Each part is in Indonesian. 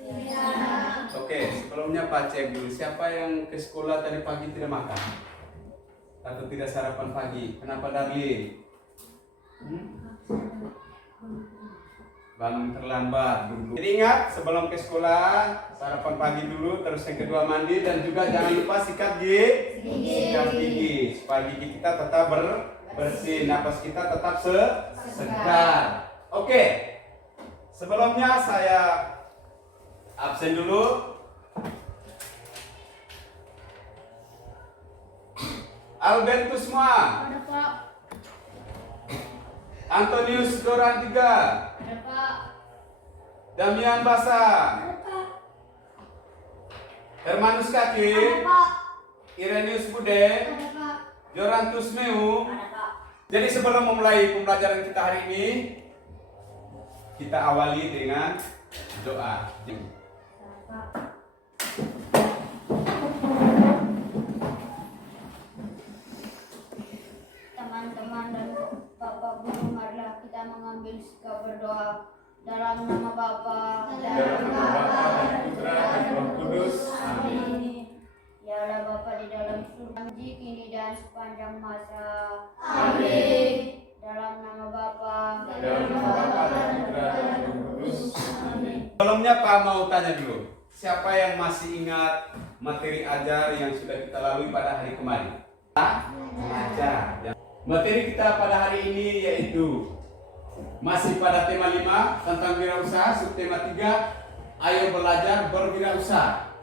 Iya. Oke, sebelumnya Pak cek dulu siapa yang ke sekolah tadi pagi tidak makan atau tidak sarapan pagi. Kenapa Darlin? Bangun terlambat, buru-buru. Jadi ingat sebelum ke sekolah sarapan pagi dulu, terus yang kedua mandi dan juga jangan lupa sikat gigi supaya gigi kita tetap bersih, napas kita tetap segar. Oke, sebelumnya saya absen dulu. Albertus semua. Ada Pak. Antonius Doran 3. Ada Pak. Damian Basa. Ada Pak. Hermanus Kaki. Ada Pak. Irenius Bude. Ada Pak. Jorantus Meu. Ada Pak. Jadi sebelum memulai pembelajaran kita hari ini, kita awali dengan doa. Ada Pak. Teman-teman dan Bapak Guru, marilah kita mengambil sikap berdoa dalam nama Bapa Dalam nama Bapa dan Putra dan Roh Kudus. Amin. Ya Allah Bapa di dalam surga, kini dan sepanjang masa. Amin. Dalam nama Bapa Dalam nama Bapa dan Putra dan Roh Kudus. Amin. Sebelumnya Pak mau tanya dulu, siapa yang masih ingat materi ajar yang sudah kita lalui pada hari kemarin? Ajar. Materi kita pada hari ini yaitu masih pada tema 5 tentang wirausaha, subtema 3, ayo belajar berwirausaha.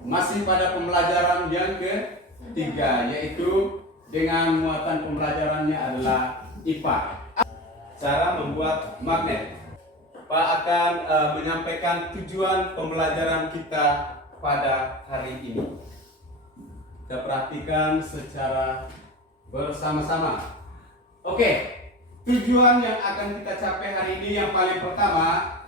Masih pada pembelajaran yang ketiga yaitu dengan muatan pembelajarannya adalah IPA. Cara membuat magnet. Pak akan menyampaikan tujuan pembelajaran kita pada hari ini. Kita perhatikan secara bersama-sama. Oke, tujuan yang akan kita capai hari ini yang paling pertama,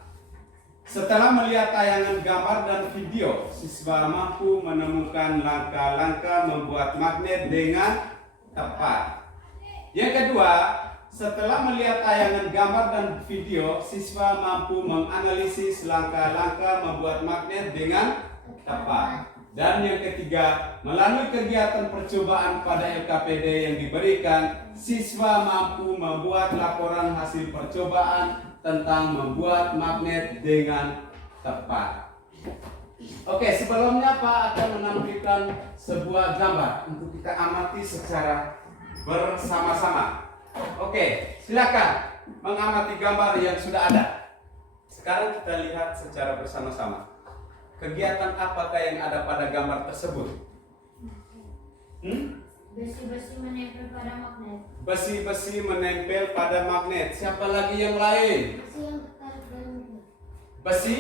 setelah melihat tayangan gambar dan video, siswa mampu menemukan langkah-langkah membuat magnet dengan tepat. Yang kedua, setelah melihat tayangan gambar dan video, siswa mampu menganalisis langkah-langkah membuat magnet dengan tepat. Dan yang ketiga, melalui kegiatan percobaan pada LKPD yang diberikan, siswa mampu membuat laporan hasil percobaan tentang membuat magnet dengan tepat. Oke, sebelumnya Pak akan menampilkan sebuah gambar untuk kita amati secara bersama-sama. Oke, silakan mengamati gambar yang sudah ada. Sekarang kita lihat secara bersama-sama. Kegiatan apakah yang ada pada gambar tersebut? Besi-besi menempel pada magnet. Besi-besi menempel pada magnet. Siapa lagi yang lain? Besi yang tertarik dalam Besi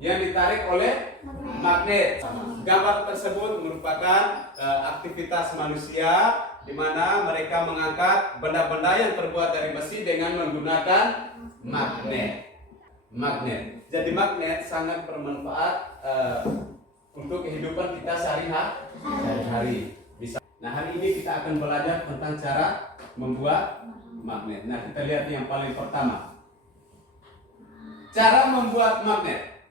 yang ditarik oleh magnet. Gambar tersebut merupakan aktivitas manusia di mana mereka mengangkat benda-benda yang terbuat dari besi dengan menggunakan magnet. Jadi magnet sangat bermanfaat untuk kehidupan kita sehari-hari. Nah, hari ini kita akan belajar tentang cara membuat magnet. Nah, kita lihat yang paling pertama. Cara membuat magnet.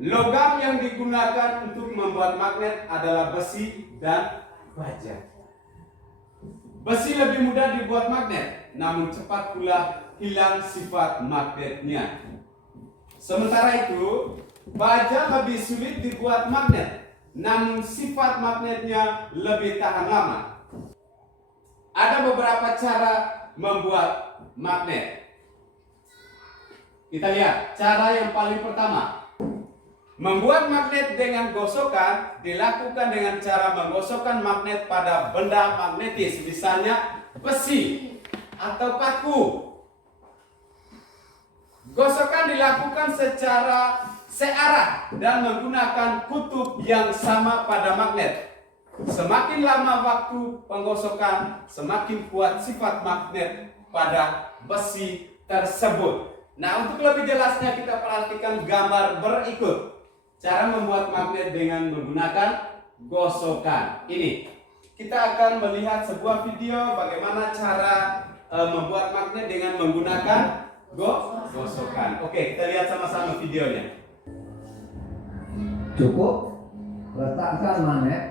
Logam yang digunakan untuk membuat magnet adalah besi dan baja. Besi lebih mudah dibuat magnet, namun cepat pula hilang sifat magnetnya. Sementara itu, baja lebih sulit dibuat magnet, namun sifat magnetnya lebih tahan lama. Ada beberapa cara membuat magnet. Kita lihat cara yang paling pertama. Membuat magnet dengan gosokan dilakukan dengan cara menggosokkan magnet pada benda magnetis, misalnya besi atau paku. Gosokan dilakukan secara searah dan menggunakan kutub yang sama pada magnet. Semakin lama waktu penggosokan, semakin kuat sifat magnet pada besi tersebut. Nah, untuk lebih jelasnya kita perhatikan gambar berikut. Cara membuat magnet dengan menggunakan gosokan. Ini kita akan melihat sebuah video bagaimana cara membuat magnet dengan menggunakan gosokan. Oke, kita lihat sama-sama videonya. Cukup letakkan magnet,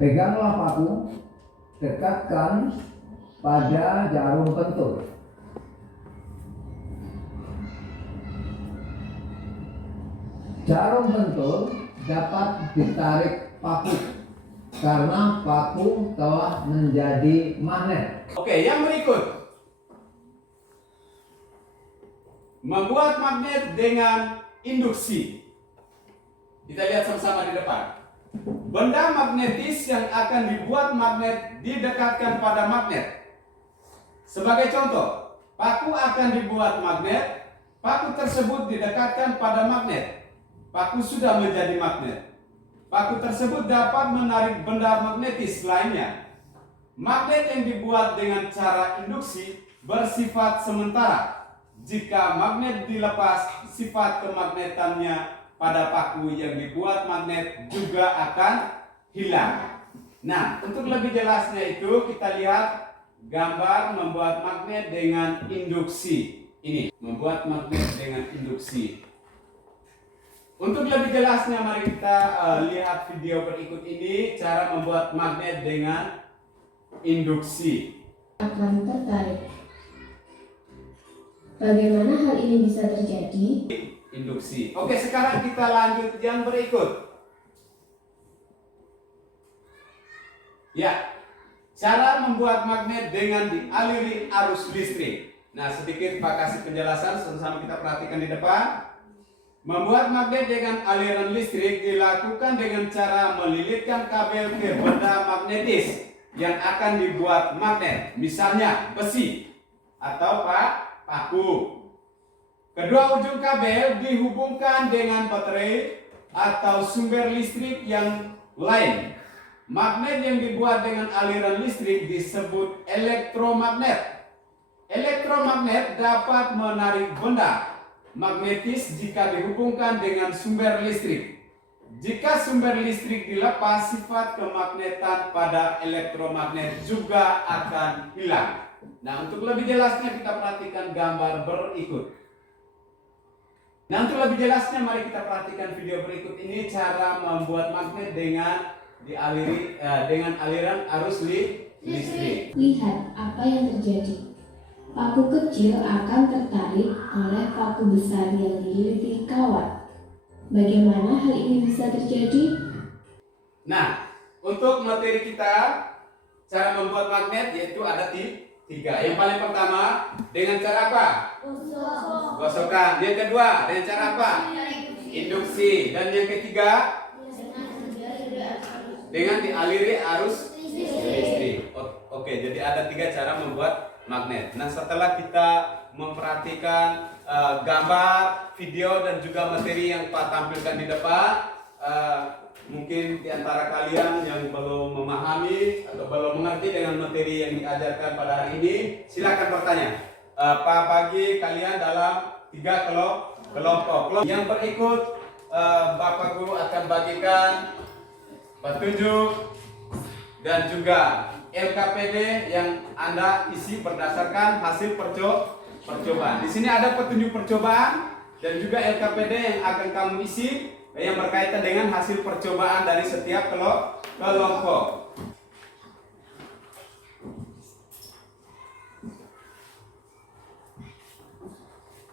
peganglah paku, dekatkan pada jarum pentul. Jarum pentul dapat ditarik paku karena paku telah menjadi magnet. Oke, yang berikut. Membuat magnet dengan induksi. Kita lihat sama-sama di depan. Benda magnetis yang akan dibuat magnet didekatkan pada magnet. Sebagai contoh, paku akan dibuat magnet, paku tersebut didekatkan pada magnet. Paku sudah menjadi magnet. Paku tersebut dapat menarik benda magnetis lainnya. Magnet yang dibuat dengan cara induksi bersifat sementara. Jika magnet dilepas, sifat kemagnetannya pada paku yang dibuat magnet juga akan hilang. Nah, untuk lebih jelasnya itu kita lihat gambar membuat magnet dengan induksi. Ini, membuat magnet dengan induksi. Untuk lebih jelasnya mari kita lihat video berikut ini cara membuat magnet dengan induksi. Akan tertarik. Bagaimana hal ini bisa terjadi? Induksi. Oke, sekarang kita lanjut yang berikut. Ya, cara membuat magnet dengan dialiri arus listrik. Nah, sedikit Pak kasih penjelasan, sama-sama kita perhatikan di depan. Membuat magnet dengan aliran listrik dilakukan dengan cara melilitkan kabel ke benda magnetis yang akan dibuat magnet, misalnya besi atau paku. Kedua ujung kabel dihubungkan dengan baterai atau sumber listrik yang lain. Magnet yang dibuat dengan aliran listrik disebut elektromagnet. Elektromagnet dapat menarik benda magnetis jika dihubungkan dengan sumber listrik. Jika sumber listrik dilepas, sifat kemagnetan pada elektromagnet juga akan hilang. Nah, untuk lebih jelasnya kita perhatikan gambar berikut. Nah, untuk lebih jelasnya mari kita perhatikan video berikut ini cara membuat magnet dengan dialiri dengan aliran arus listrik. Lihat apa yang terjadi. Paku kecil akan tertarik oleh paku besar yang dililiti kawat. Bagaimana hal ini bisa terjadi? Nah, untuk materi kita cara membuat magnet yaitu ada tiga. Yang paling pertama dengan cara apa? Gosokan. Yang kedua dengan cara apa? Induksi. Dan yang ketiga dengan dialiri arus listrik. Oke, jadi ada tiga cara membuat magnet. Nah, setelah kita memperhatikan gambar, video dan juga materi yang Pak tampilkan di depan, mungkin di antara kalian yang belum memahami atau belum mengerti dengan materi yang diajarkan pada hari ini, silakan bertanya. Pak bagi kalian dalam 3 kelompok. Yang berikut Bapak Guru akan bagikan petunjuk dan juga LKPD yang Anda isi berdasarkan hasil percobaan. Di sini ada petunjuk percobaan dan juga LKPD yang akan kamu isi yang berkaitan dengan hasil percobaan dari setiap kelompok.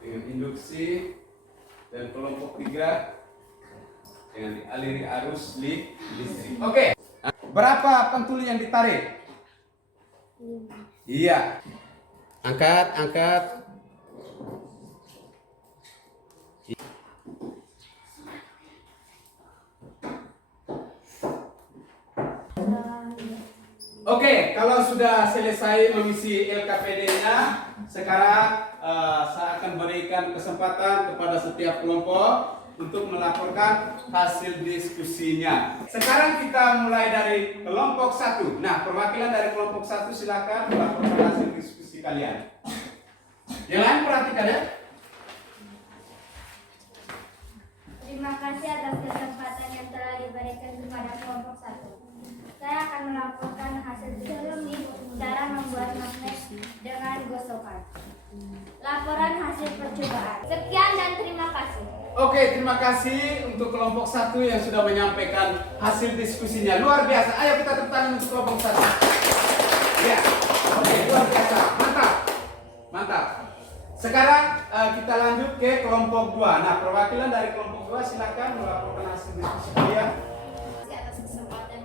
Dengan induksi dan kelompok 3 dengan dialiri arus listrik. Oke. Berapa pentul yang ditarik? Iya. Angkat. Oke, kalau sudah selesai mengisi LKPD-nya, sekarang saya akan berikan kesempatan kepada setiap kelompok untuk melaporkan hasil diskusinya. Sekarang kita mulai dari kelompok 1. Nah, perwakilan dari kelompok 1 silakan melaporkan hasil diskusi kalian. Yang lain perhatikan ya. Terima kasih atas kesempatan yang telah diberikan kepada kelompok 1. Saya akan melaporkan hasil diskusi cara membuat magnet dengan gosokan. laporan hasil percobaan. Sekian dan terima kasih. Oke, terima kasih untuk kelompok 1 yang sudah menyampaikan hasil diskusinya. Luar biasa. Ayo kita tepuk tangan untuk kelompok 1. Ya, oke, luar biasa. Mantap. Mantap. Sekarang kita lanjut ke kelompok 2. Nah, perwakilan dari kelompok 2 silakan melaporkan hasil diskusi kalian. Atas kesempatan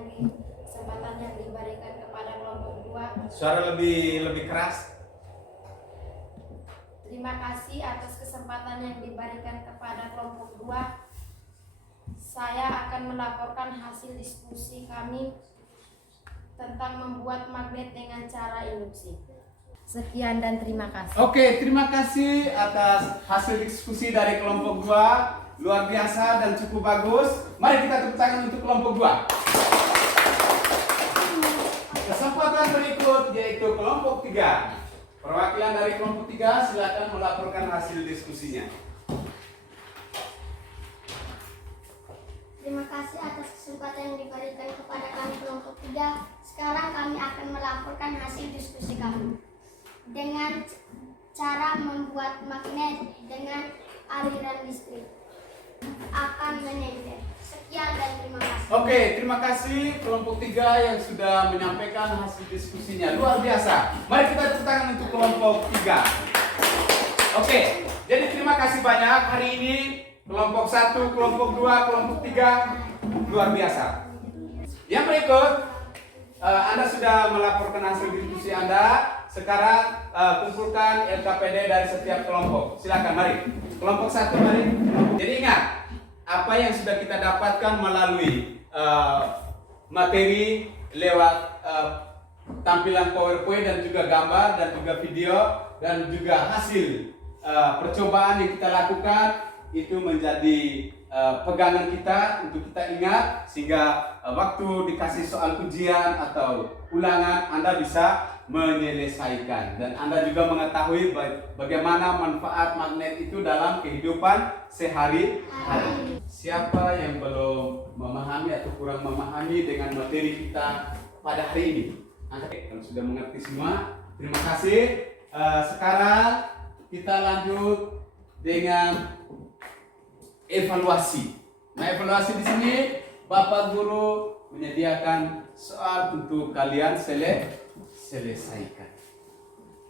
yang diberikan kepada kelompok 2. Suara lebih keras. Terima kasih atas kesempatan yang diberikan kepada kelompok 2. Saya akan melaporkan hasil diskusi kami tentang membuat magnet dengan cara induksi. Sekian dan terima kasih. Oke, terima kasih atas hasil diskusi dari kelompok 2. Luar biasa dan cukup bagus. Mari kita tepuk tangan untuk kelompok 2. Kesempatan berikut yaitu kelompok 3. Perwakilan dari kelompok 3 silakan melaporkan hasil diskusinya. Terima kasih atas kesempatan yang diberikan kepada kami kelompok 3. Sekarang kami akan melaporkan hasil diskusi kami dengan cara membuat magnet dengan aliran listrik akan menempel. Sekian dan terima kasih. Oke, terima kasih kelompok 3 yang sudah menyampaikan hasil diskusinya. Luar biasa. Mari kita tepuk tangan untuk kelompok 3. Oke, jadi terima kasih banyak hari ini kelompok 1, kelompok 2, kelompok 3. Luar biasa. Yang berikut, Anda sudah melaporkan hasil diskusi Anda. Sekarang kumpulkan LKPD dari setiap kelompok. Silakan, mari. Kelompok 1, mari. Jadi ingat, apa yang sudah kita dapatkan melalui materi lewat tampilan PowerPoint dan juga gambar dan juga video dan juga hasil percobaan yang kita lakukan itu menjadi pegangan kita untuk kita ingat sehingga waktu dikasih soal ujian atau ulangan Anda bisa menyelesaikan dan Anda juga mengetahui bagaimana manfaat magnet itu dalam kehidupan sehari-hari. Siapa yang belum memahami atau kurang memahami dengan materi kita pada hari ini? Anda sudah mengerti semua. Terima kasih. Sekarang kita lanjut dengan evaluasi. Nah, evaluasi di sini Bapak Guru menyediakan soal untuk kalian selesaikan.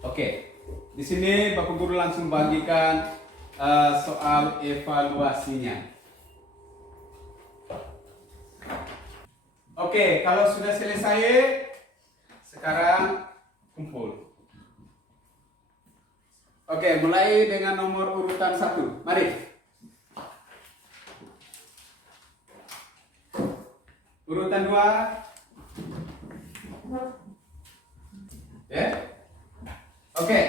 Oke, di sini Bapak Guru langsung bagikan soal evaluasinya. Oke, kalau sudah selesai, sekarang kumpul. Oke, mulai dengan nomor urutan 1. Mari. Urutan 2. Ya. Oke.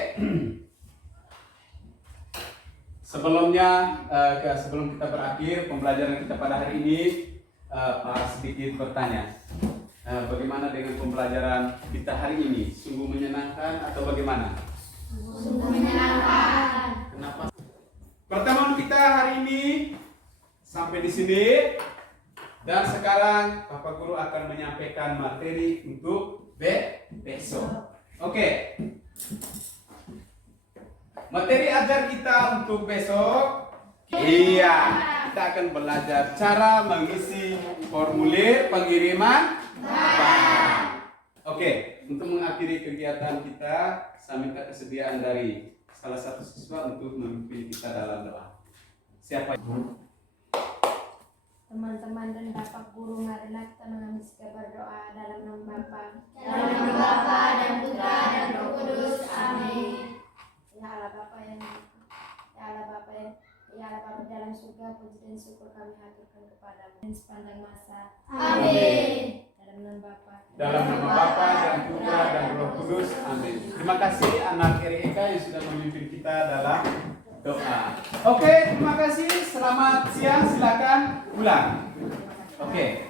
Sebelum kita berakhir pembelajaran kita pada hari ini, Pak sedikit bertanya. Bagaimana dengan pembelajaran kita hari ini? Sungguh menyenangkan atau bagaimana? Sungguh menyenangkan. Kenapa? Pertemuan kita hari ini sampai di sini. Dan sekarang Bapak Guru akan menyampaikan materi untuk besok. Oke. Materi ajar kita untuk besok. Iya, kita akan belajar cara mengisi formulir pengiriman barang. Oke, untuk mengakhiri kegiatan kita, saya minta kesediaan dari salah satu siswa untuk memimpin kita dalam doa. Siapa? Teman-teman dan Bapak Guru, marilah kita menghabiskan berdoa dalam nama Bapa, dalam nama Bapa dan Putra dan Roh Kudus. Amin. Ya Allah Bapa yang dalam surga, puji dan syukur kami haturkan kepadamu dan sepanjang masa. Amin. Dalam nama Bapa, Dalam nama Bapa dan Putra dan Roh Kudus. Amin. Terima kasih anak Eka yang sudah memimpin kita dalam doa. Oke, terima kasih. Selamat siang. Silakan pulang. Oke.